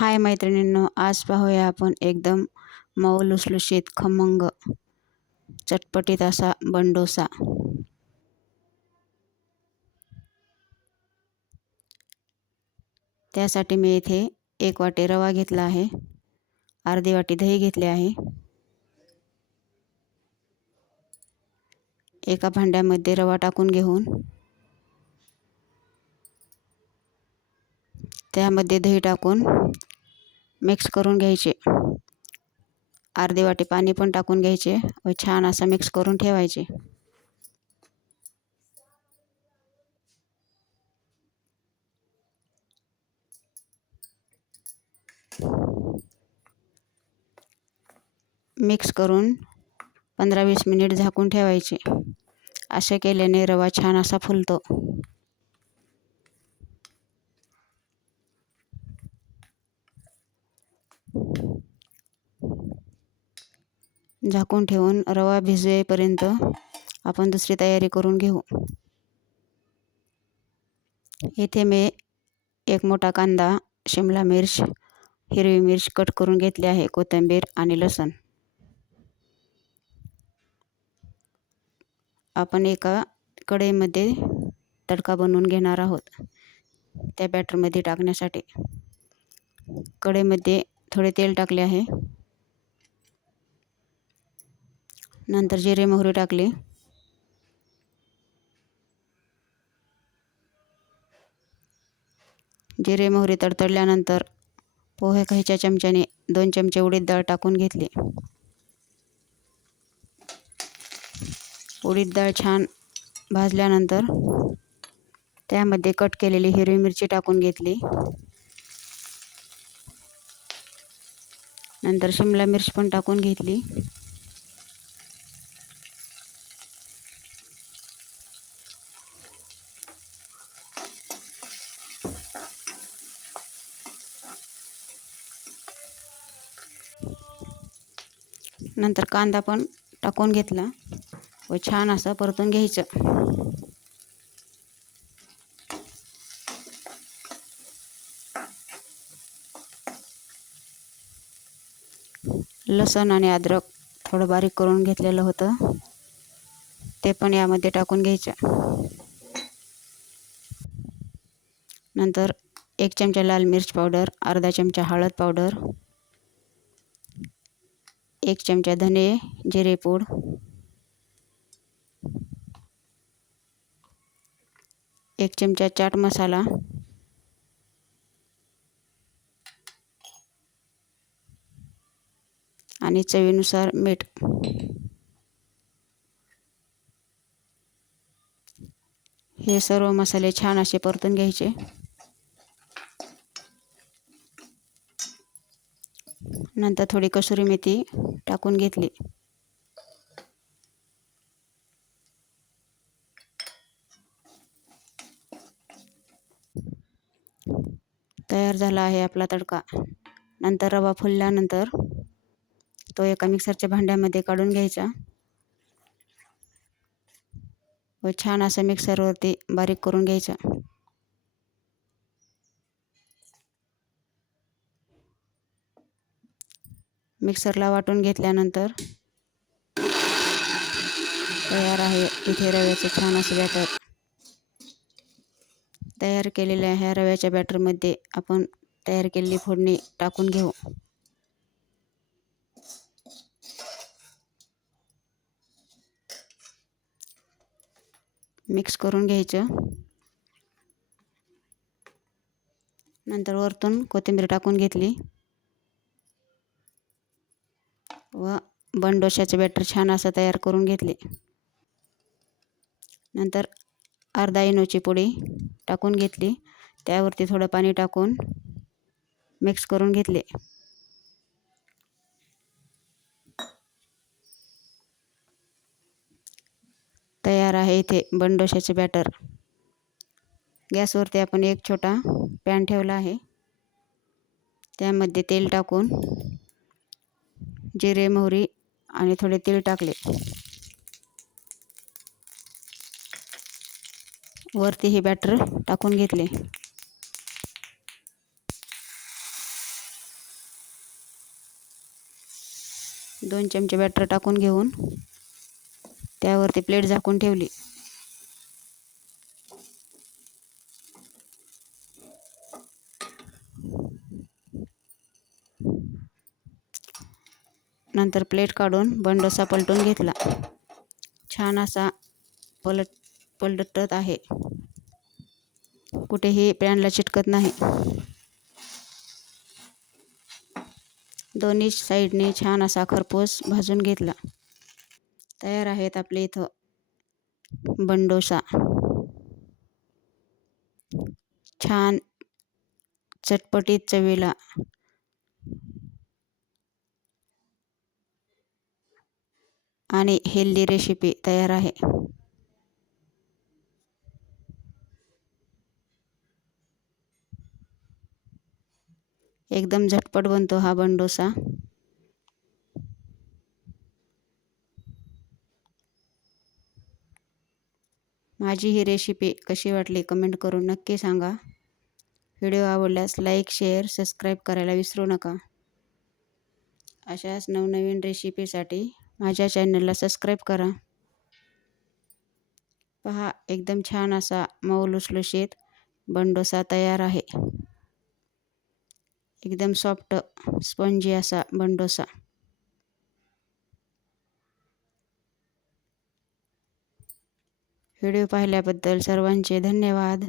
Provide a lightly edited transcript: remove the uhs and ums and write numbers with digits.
हाय मैत्रिणींनो, आज पाहूया आपण एकदम मऊ लुसलुशीत खमंग चटपटीत असा बनडोसा। त्यासाठी मी इथे 1 वाटी रवा घेतला आहे, अर्धी वाटी दही घेतले आहे। एका भांड्यामध्ये रवा टाकून घेऊन त्यामध्ये दही टाकून मिक्स करून घ्यायचे। अर्धी वाटी पाणी पण टाकून घ्यायचे व छान असं मिक्स करून ठेवायचे। मिक्स करून 15-20 मिनिट झाकून ठेवायचे। असे केल्याने रवा छान असा फुलतो। झाकून ठेवून रवा भिजेपर्यंत आपण दुसरी तयारी करून घेऊ। इथे मी 1 मोठा कांदा, शिमला मिर्च, हिरवी मिर्च कट करून घेतली आहे, कोथिंबीर आणि लसूण। आपण एका कढईमध्ये तडका बनवून घेणार आहोत त्या बॅटरमध्ये टाकण्यासाठी। कढईमध्ये थोडे तेल टाकले आहे, नंतर जिरे मोहरी टाकली, जिरे मोहरी तडतडल्यानंतर पोहे खायच्या चमच्याने 2 चमचे उडीद डाळ टाकून घेतली। उडीद डाळ छान भाजल्यानंतर त्यामध्ये कट केलेली हिरवी मिरची टाकून घेतली, नंतर शिमला मिर्च पण टाकून घेतली। नंतर कांदा पण टाकून घेतला व छान असं परतून घ्यायचं। लसूण आणि अद्रक थोडं बारीक करून घेतलेलं होतं, ते पण यामध्ये टाकून घ्यायचं। नंतर 1 चमचा लाल मिर्च पावडर, अर्धा चमचा हळद पावडर, 1 चमचा धने जिरे पूड, 1 चमचा चाट मसाला, आणि चवीनुसार मीठ। हे सर्व मसाले छान असे परतून घ्यायचे। नंतर थोडी कसुरी मेथी टाकून घेतली। तयार झाला आहे आपला तडका। नंतर रवा फुलल्यानंतर तो एका मिक्सरच्या भांड्यामध्ये काढून घ्यायचा व छान असं मिक्सरवरती बारीक करून घ्यायचा। मिक्सरला वाटून घेतल्यानंतर तयार आहे इथे रव्याचे छान असे बॅटर। तयार केलेल्या ह्या रव्याच्या बॅटरमध्ये आपण तयार केलेली फोडणी टाकून घेऊ। मिक्स करून घ्यायचं। नंतर वरतून कोथिंबीर टाकून घेतली व बनडोशाचे बॅटर छान असं तयार करून घेतले। नंतर अर्धा इनोची पुडी टाकून घेतली, त्यावरती थोडं पाणी टाकून मिक्स करून घेतले। तयार आहे इथे बनडोशाचे बॅटर। गॅसवरती आपण एक छोटा पॅन ठेवला आहे, त्यामध्ये तेल टाकून जिरे मोहरी आणि थोडे तीळ टाकले। वरती हे बॅटर टाकून घेतले। 2 चमचे बॅटर टाकून घेऊन त्यावरती प्लेट झाकून ठेवली. नंतर प्लेट काढून बन डोसा पलटून घेतला. छान असा पलटत आहे, कुठेही पॅनला चिटकत नाही. दोन्ही साईडने छान असा खरपूस भाजून घेतला. तयार आहेत आपले इथं बन डोसा. छान चटपटीत चवीला आणि हेल्दी रेसिपी तयार आहे. एकदम झटपट बनतो हा बन डोसा. माझी ही रेसिपी कशी वाटली कमेंट करून नक्की सांगा. व्हिडिओ आवडल्यास लाईक, शेअर, सबस्क्राईब करायला विसरू नका. अशाच नवनवीन रेसिपीसाठी माझ्या चॅनलला सबस्क्राईब करा. पहा, एकदम छान असा मऊ लुसलुशीत बन डोसा तयार आहे. एकदम सॉफ्ट स्पंजी असा बन डोसा. व्हिडिओ पाहिल्याबद्दल सर्वांचे धन्यवाद.